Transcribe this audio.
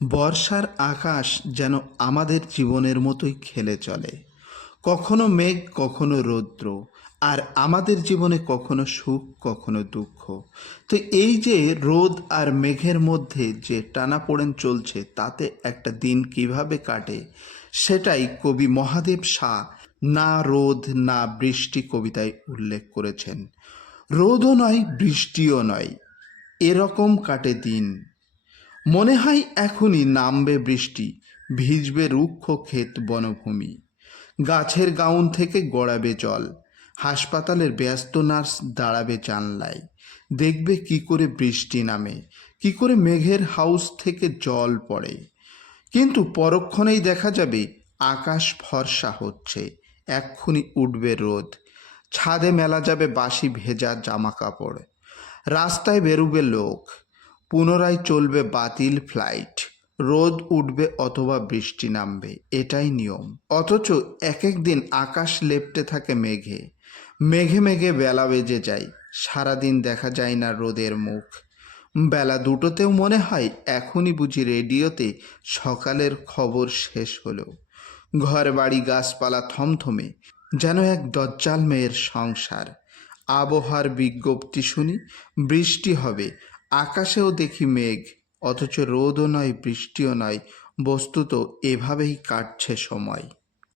বর্ষার আকাশ যেন আমাদের জীবনের মতোই খেলে চলে। কখনো মেঘ, কখনো রৌদ্র, আর আমাদের জীবনে কখনো সুখ, কখনো দুঃখ। তো এই যে রোদ আর মেঘের মধ্যে যে টানাপোড়েন চলছে, তাতে একটা দিন কিভাবে কাটে সেটাই কবি মহাদেব শাহ না রোদ না বৃষ্টি কবিতায় উল্লেখ করেছেন। রোদও নয়, বৃষ্টিও নয়, এরকম কাটে দিন। মনে হয় এখনই নামবে বৃষ্টি, ভিজবে রুক্ষ ক্ষেত বনভূমি, গাছের গাউন থেকে গড়াবে জল, হাসপাতালের ব্যস্ত নার্স দাঁড়াবে জানলায়, দেখবে কি করে বৃষ্টি নামে, কি করে মেঘের হাউস থেকে জল পড়ে। কিন্তু পরক্ষণেই দেখা যাবে আকাশ ফর্সা হচ্ছে, এক্ষুনি উঠবে রোদ, ছাদে মেলা যাবে বাসি ভেজা জামা কাপড়, রাস্তায় বেরুবে লোক, পুনরায় চলবে বাতিল ফ্লাইট, রোদ উঠবে অথবা বৃষ্টি নামবে, এটাই নিয়ম। অথচ এক এক দিন আকাশ লেপ্টে থাকে মেঘে, মেঘে মেঘে বেলা বেজে যায়, সারাদিন দেখা যায় না রোদের মুখ। বেলা দুটোতেও মনে হয় এখনই বুঝি রেডিওতে সকালের খবর শেষ হলো। ঘর বাড়ি গাছপালা থমথমে, যেন এক দজ্জাল মেয়ের সংসার। আবহাওয়ার বিজ্ঞপ্তি শুনি বৃষ্টি হবে, আকাশেও দেখি মেঘ, অথচ রোদও নয়, বৃষ্টিও নয়। বস্তুত এভাবেই কাটছে সময়।